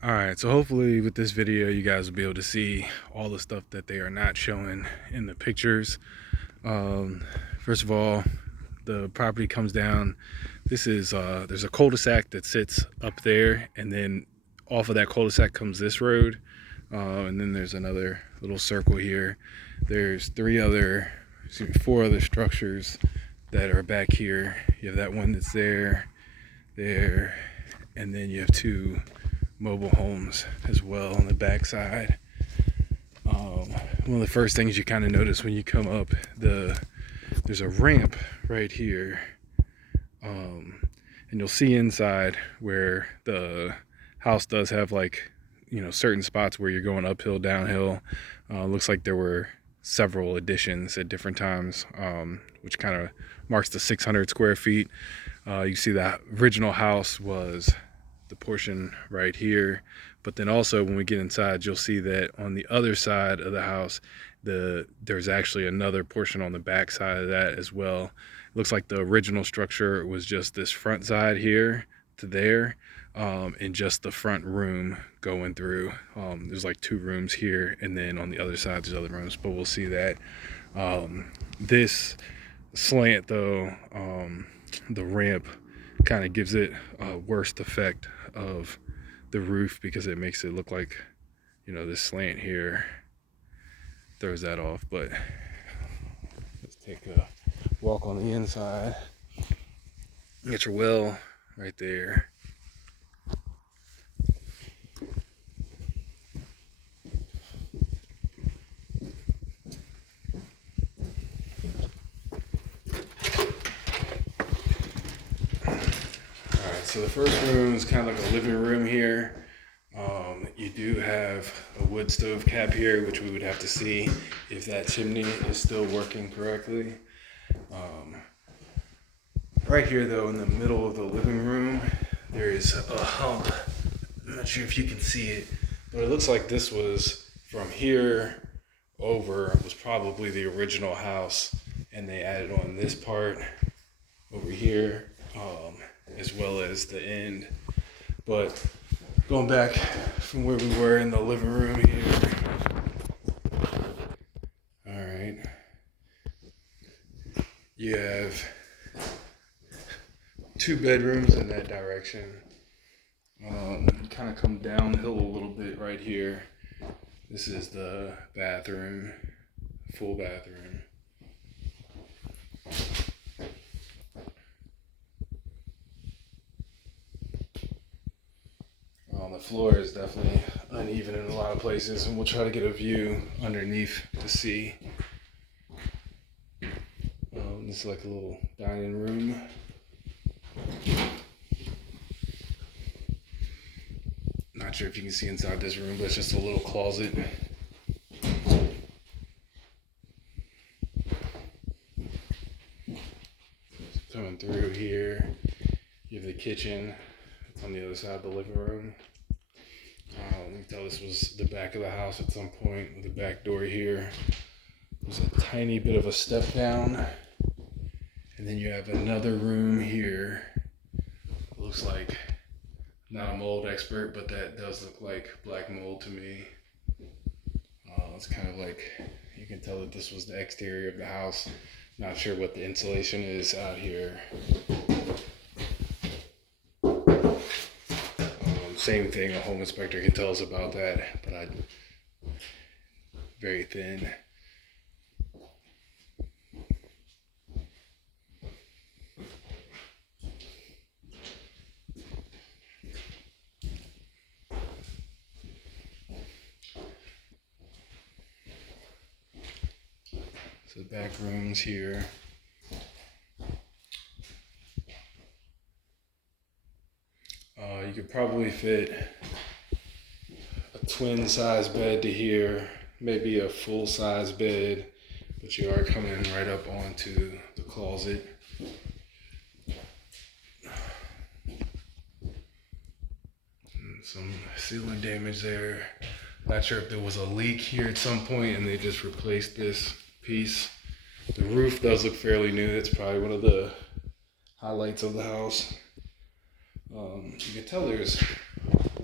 Alright, so hopefully with this video you guys will be able to see all the stuff that they are not showing in the pictures. Um, First of all, the property comes down. This is there's a cul-de-sac that sits up there, and then off of that cul-de-sac comes this road. And then there's another little circle here. There's four other structures that are back here. You have that one that's there, and then you have two mobile homes as well on the backside. One of the first things you kind of notice when you come up, there's a ramp right here, and you'll see inside where the house does have, like, certain spots where you're going uphill, downhill. Looks like there were several additions at different times, which kind of marks the 600 square feet. You see the original house was the portion right here, but then also when we get inside, you'll see that on the other side of the house, there's actually another portion on the back side of that as well. It looks like the original structure was just this front side here to there, and just the front room going through. There's like two rooms here, and then on the other side there's other rooms, but we'll see that. This slant though, the ramp kind of gives it a worst effect of the roof, because it makes it look like, this slant here throws that off. But let's take a walk on the inside. You get your well right there. So the first room is kind of like a living room here. You do have a wood stove cap here, which we would have to see if that chimney is still working correctly. Right here though, in the middle of the living room, there is a hump. I'm not sure if you can see it, but it looks like this was from here over, was probably the original house, and they added on this part over here, as well as the end. But going back from where we were in the living room here. All right. You have two bedrooms in that direction. Kind of come downhill a little bit right here. This is the bathroom, full bathroom. The floor is definitely uneven in a lot of places, and we'll try to get a view underneath to see. This is like a little dining room. Not sure if you can see inside this room, but it's just a little closet. Coming through here, you have the kitchen. It's on the other side of the living room. You can tell this was the back of the house at some point, with the back door here. There's a tiny bit of a step down. And then you have another room here. It looks like, not a mold expert, but that does look like black mold to me. It's kind of like, you can tell that this was the exterior of the house. Not sure what the insulation is out here. Same thing, a home inspector can tell us about that, but very thin. So the back rooms here. You could probably fit a twin size bed to here, maybe a full size bed, but you are coming right up onto the closet. And some ceiling damage there. Not sure if there was a leak here at some point and they just replaced this piece. The roof does look fairly new. It's probably one of the highlights of the house. You can tell there's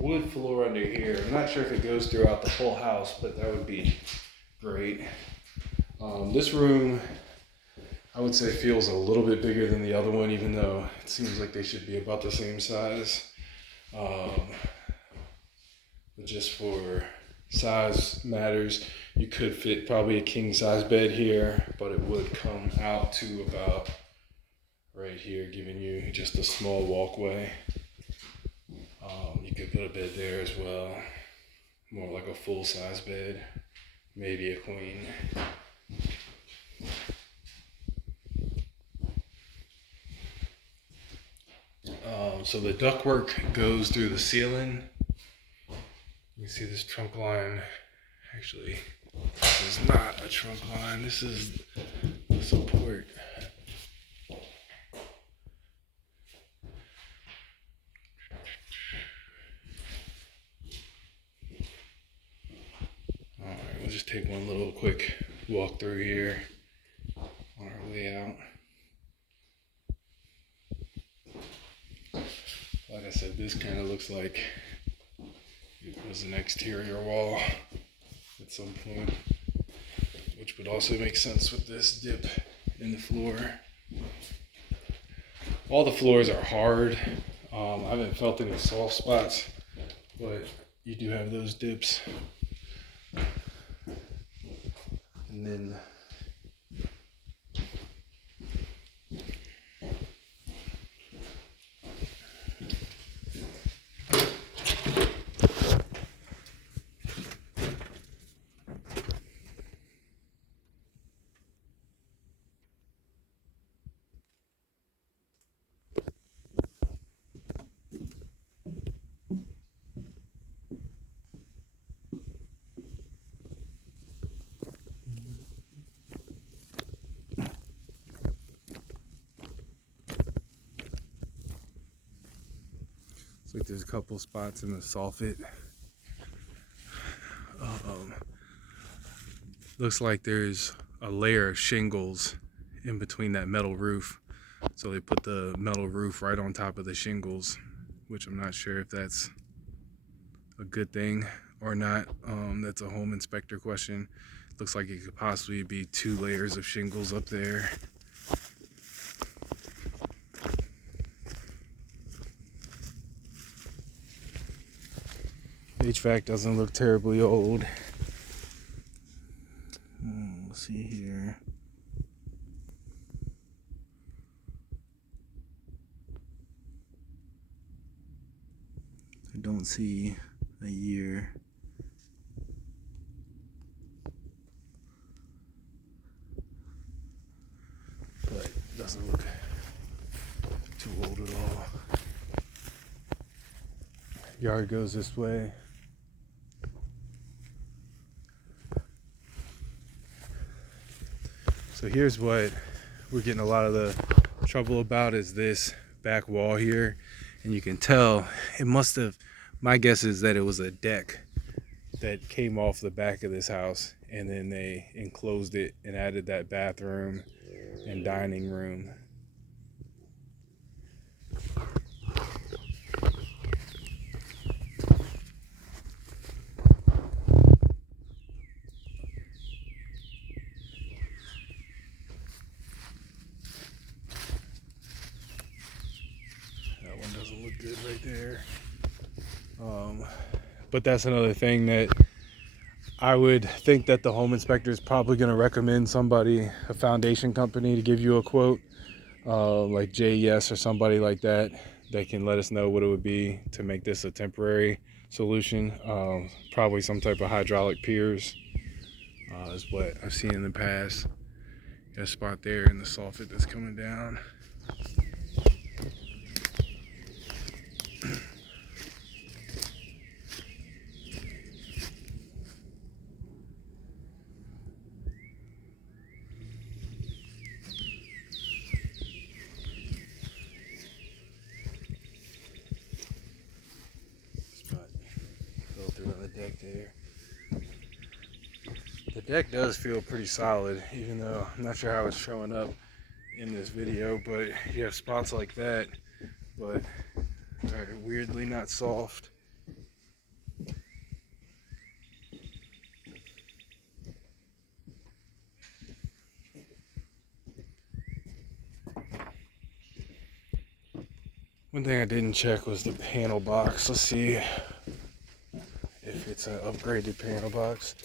wood floor under here. I'm not sure if it goes throughout the whole house, but that would be great. This room, I would say, feels a little bit bigger than the other one, even though it seems like they should be about the same size. But just for size matters, you could fit probably a king size bed here, but it would come out to about right here, giving you just a small walkway. You could put a bed there as well, more like a full size bed, maybe a queen. So the ductwork goes through the ceiling. You can see this trunk line. Actually, this is not a trunk line. This is the support. All right, we'll just take one little quick walk through here on our way out. Like I said, this kind of looks like it was an exterior wall at some point, which would also make sense with this dip in the floor. All the floors are hard. I haven't felt any soft spots, but you do have those dips. And then like there's a couple spots in the soffit. Looks like there's a layer of shingles in between that metal roof. So they put the metal roof right on top of the shingles, which I'm not sure if that's a good thing or not. That's a home inspector question. Looks like it could possibly be 2 layers of shingles up there. HVAC doesn't look terribly old. Let's see here. I don't see a year. But it doesn't look too old at all. Yard goes this way. So here's what we're getting a lot of the trouble about, is this back wall here. And you can tell it must have, my guess is that it was a deck that came off the back of this house, and then they enclosed it and added that bathroom and dining room. That one doesn't look good right there. But that's another thing that I would think that the home inspector is probably going to recommend somebody, a foundation company, to give you a quote, like JES or somebody like that. They can let us know what it would be to make this a temporary solution. Probably some type of hydraulic piers is what I've seen in the past. Got a spot there in the soffit that's coming down. The deck does feel pretty solid, even though I'm not sure how it's showing up in this video, but you have spots like that, but are weirdly not soft. One thing I didn't check was the panel box. Let's see if it's an upgraded panel box.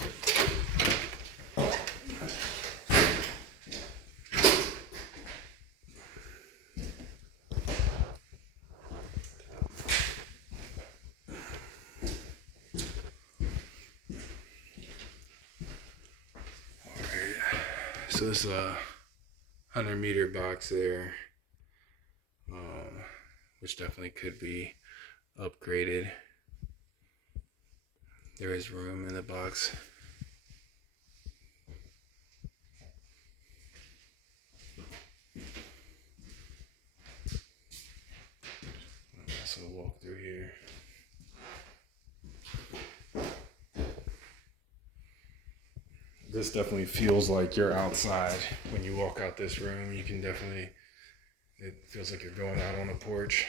So this is a 100-meter box there, which definitely could be upgraded. There is room in the box. So we'll walk through here. This definitely feels like you're outside when you walk out this room. You can definitely, it feels like you're going out on a porch.